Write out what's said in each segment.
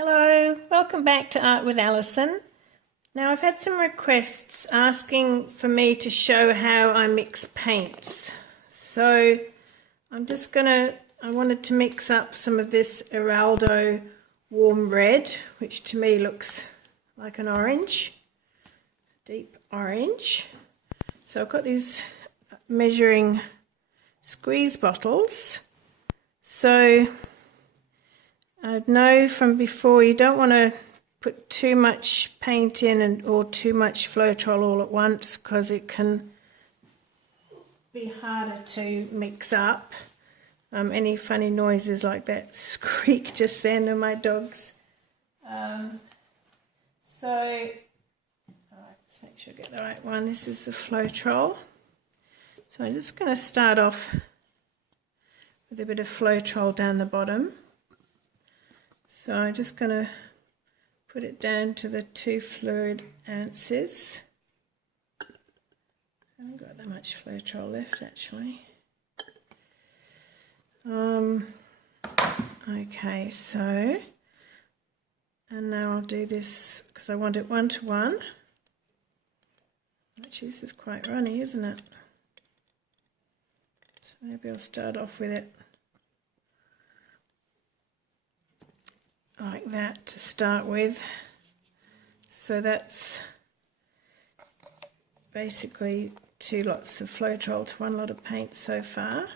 Hello, welcome back to Art with Alison. Now I've had some requests asking for me to show how I mix paints. So I wanted to mix up some of this Eraldo Warm Red, which to me looks like an orange, deep orange. So I've got these measuring squeeze bottles. So I know from before you don't want to put too much paint in or too much Floetrol all at once, because it can be harder to mix up. Any funny noises like that squeak just then are my dogs. Let's make sure I get the right one. This is the Floetrol. So I'm just going to start off with a bit of Floetrol down the bottom. So I'm just going to put it down to the 2 fluid ounces. I haven't got that much Floetrol left actually. Okay, so, and now I'll do this because I want it 1 to 1. Actually, this is quite runny, isn't it? So maybe I'll start off with it like that to start with. So that's basically 2 lots of Floetrol to 1 lot of paint so far.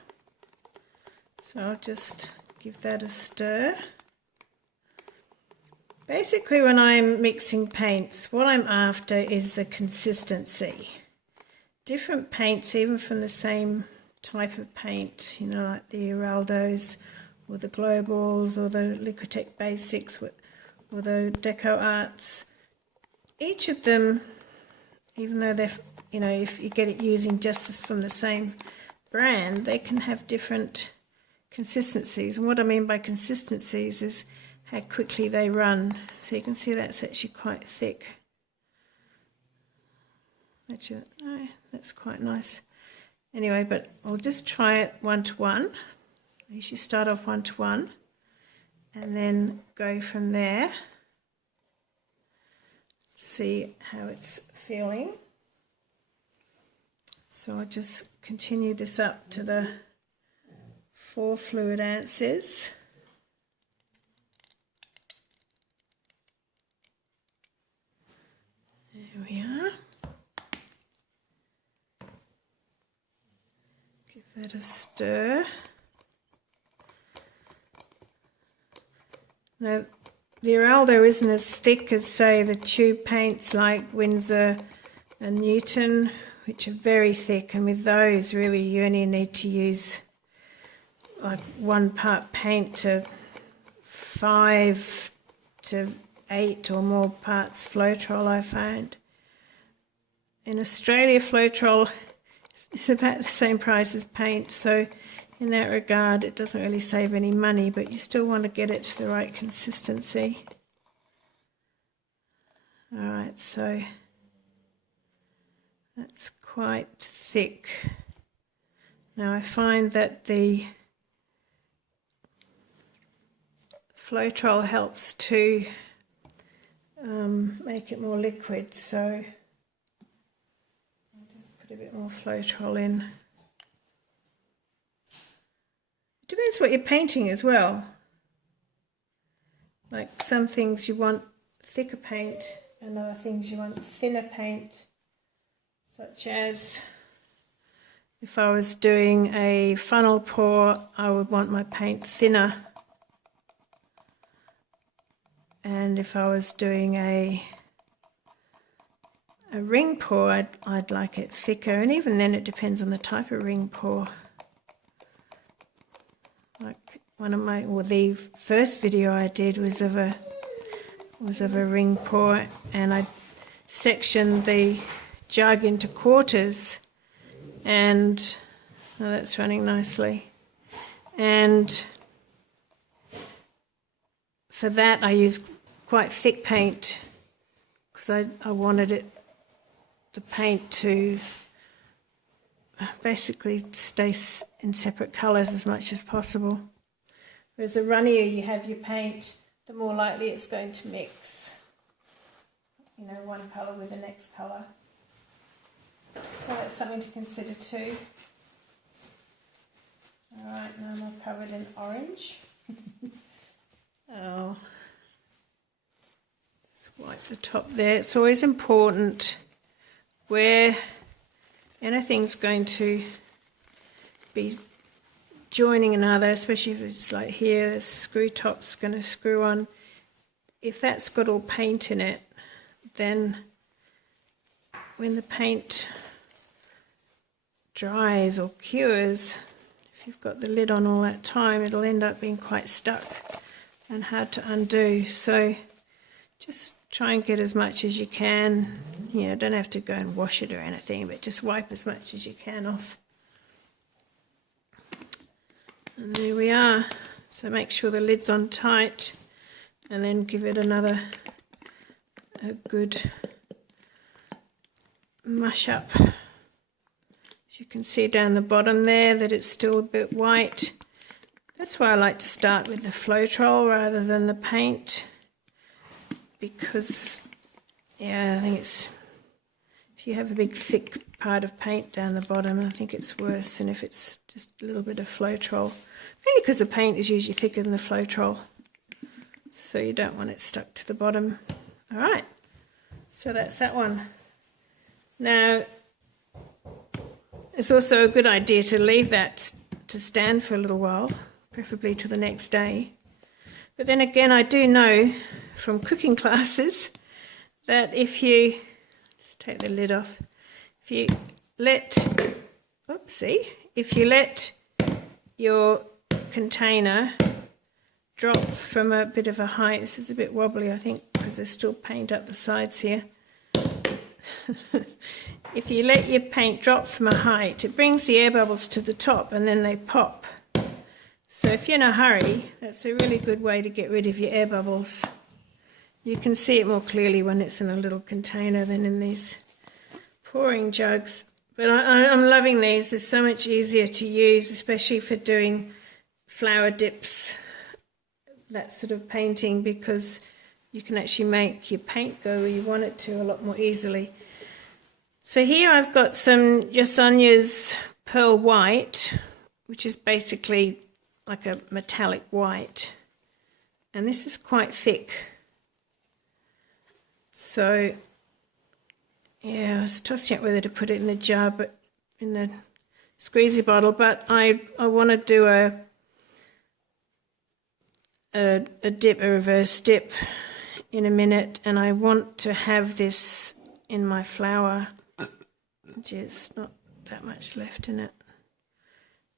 So I'll just give that a stir. Basically when I'm mixing paints, what I'm after is the consistency. Different paints, even from the same type of paint, you know, like the Eraldos or the Globals or the Liquitech Basics or the Deco Arts, each of them, even though they're, you know, if you get it using just from the same brand, they can have different consistencies. And what I mean by consistencies is how quickly they run. So you can see that's actually quite thick. Actually, no, that's quite nice. Anyway, but I'll just try it 1 to 1. You should start off 1 to 1 and then go from there. See how it's feeling. So I'll just continue this up to the 4 fluid ounces. There we are. Give that a stir. Now, the Eraldo isn't as thick as, say, the tube paints like Windsor and Newton, which are very thick, and with those really you only need to use like 1 part paint to 5 to 8 or more parts Floetrol, I found. In Australia, Floetrol is about the same price as paint, so in that regard it doesn't really save any money, but you still want to get it to the right consistency. Alright, so that's quite thick. Now I find that the Floetrol helps to make it more liquid, so I'll just put a bit more Floetrol in. It depends what you're painting as well. Like some things you want thicker paint and other things you want thinner paint, such as if I was doing a funnel pour, I would want my paint thinner. And if I was doing a ring pour, I'd like it thicker, and even then it depends on the type of ring pour. Like the first video I did was of a ring pour, and I sectioned the jug into quarters, and oh, that's running nicely. And for that I used quite thick paint because I wanted the paint to basically stay in separate colours as much as possible. Whereas the runnier you have your paint, the more likely it's going to mix, you know, one colour with the next colour. So that's something to consider too. Alright, now I'm all covered in orange. Oh, let's wipe the top there. It's always important where anything's going to be joining another, especially if it's like here, the screw top's going to screw on. If that's got all paint in it, then when the paint dries or cures, if you've got the lid on all that time, it'll end up being quite stuck and hard to undo. So just try and get as much as you can. You know, don't have to go and wash it or anything, but just wipe as much as you can off. And there we are. So make sure the lid's on tight and then give it a good mush up. As you can see down the bottom there that it's still a bit white. That's why I like to start with the Floetrol rather than the paint, because yeah, I think it's, if you have a big thick part of paint down the bottom, I think it's worse than if it's just a little bit of Floetrol. Mainly because the paint is usually thicker than the Floetrol, so you don't want it stuck to the bottom. Alright, so that's that one. Now, it's also a good idea to leave that to stand for a little while, preferably to the next day. But then again, I do know from cooking classes that if you, just take the lid off, if you let, if you let your container drop from a bit of a height, this is a bit wobbly I think because there's still paint up the sides here. If you let your paint drop from a height, it brings the air bubbles to the top and then they pop. So if you're in a hurry, that's a really good way to get rid of your air bubbles. You can see it more clearly when it's in a little container than in these pouring jugs. But I'm loving these. They're so much easier to use, especially for doing flower dips, that sort of painting, because you can actually make your paint go where you want it to a lot more easily. So here I've got some Sonjas Pearl White, which is basically like a metallic white, and this is quite thick. So yeah, I was tossing up whether to put it in the jar, but in the squeezy bottle, but I want to do a dip, a reverse dip in a minute, and I want to have this in my flour. Just not that much left in it.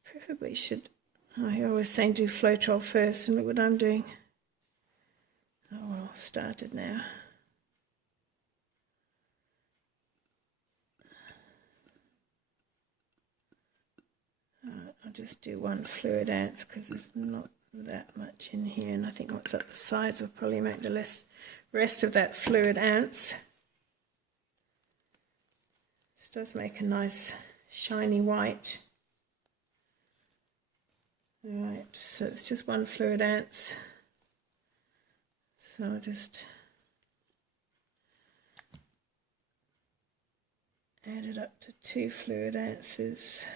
Preferably should, I always say do Floetrol first, and look what I'm doing. Oh well, started now. I'll just do 1 fluid ounce because there's not that much in here, and I think what's up the sides will probably make the rest of that fluid ounce. This does make a nice shiny white. Alright, so it's just 1 fluid ounce. So I'll just add it up to 2 fluid ounces.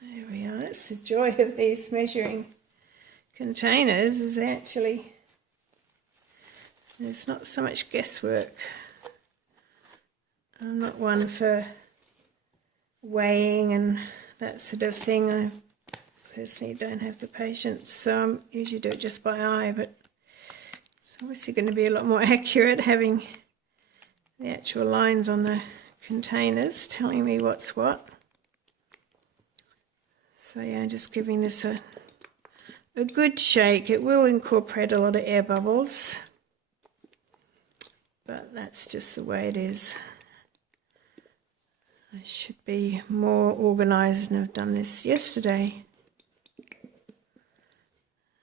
There we are. That's the joy of these measuring containers, is actually there's not so much guesswork. I'm not one for weighing and that sort of thing. I personally don't have the patience, so I usually do it just by eye, but it's obviously going to be a lot more accurate having the actual lines on the containers telling me what's what. So yeah, just giving this a good shake. It will incorporate a lot of air bubbles, but that's just the way it is. I should be more organised and have done this yesterday.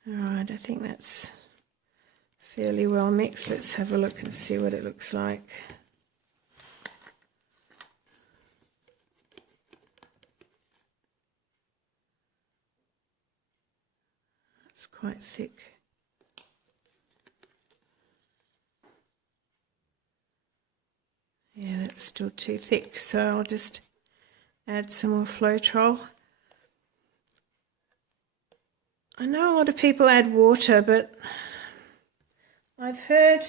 Alright, I think that's fairly well mixed. Let's have a look and see what it looks like. It's quite thick. Yeah, that's still too thick, so I'll just add some more Floetrol. I know a lot of people add water, but I've heard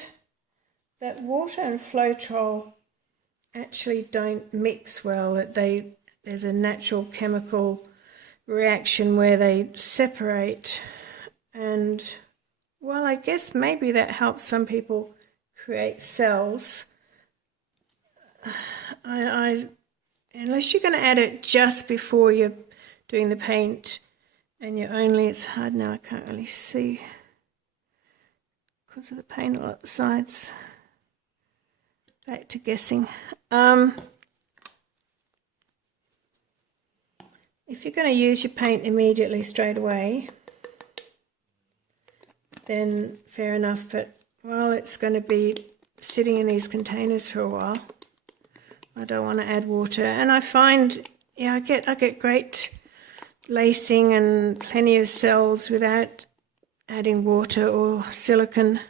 that water and Floetrol actually don't mix well, that there's a natural chemical reaction where they separate, and well, I guess maybe that helps some people create cells. Unless you're going to add it just before you're doing the paint and it's hard now, I can't really see because of the paint all up the sides. Back to guessing. If you're going to use your paint immediately straight away, then fair enough, but while it's going to be sitting in these containers for a while, I don't want to add water. And I find, yeah, I get great lacing and plenty of cells without adding water or silicone.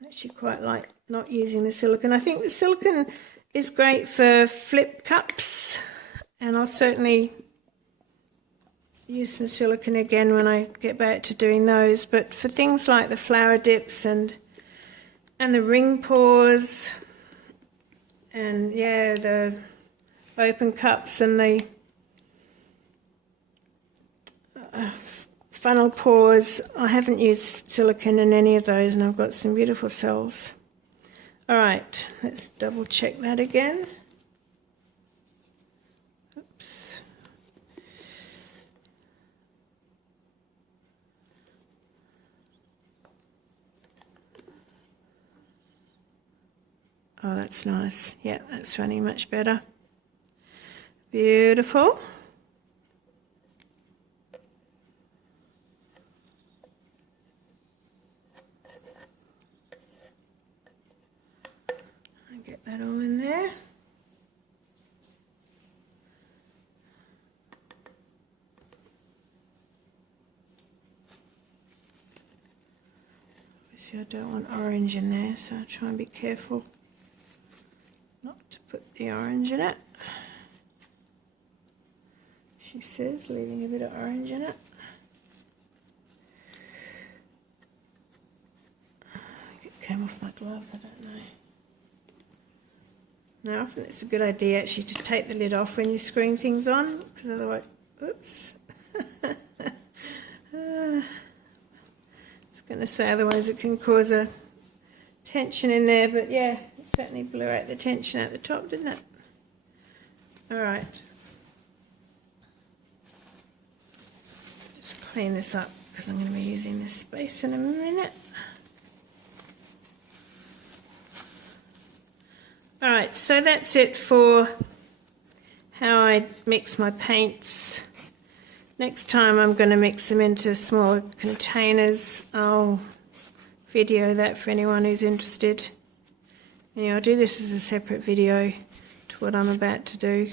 I actually quite like not using the silicone. I think the silicone is great for flip cups, and I'll certainly use some silicone again when I get back to doing those. But for things like the flower dips and the ring pours, and yeah, the open cups and the funnel pours, I haven't used silicone in any of those, and I've got some beautiful cells. All right, let's double check that again. Oops. Oh, that's nice. Yeah, that's running much better. Beautiful. Get that all in there. Obviously I don't want orange in there, so I'll try and be careful not to put the orange in it. She says, leaving a bit of orange in it. I think it came off my glove, I don't know. Now, often it's a good idea actually to take the lid off when you're screwing things on, because otherwise, oops. I was going to say otherwise it can cause a tension in there, but yeah, it certainly blew out the tension at the top, didn't it? All right. Just clean this up because I'm going to be using this space in a minute. Alright, so that's it for how I mix my paints. Next time I'm going to mix them into smaller containers. I'll video that for anyone who's interested. And I'll do this as a separate video to what I'm about to do.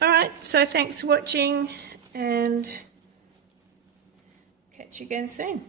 Alright, so thanks for watching and catch you again soon.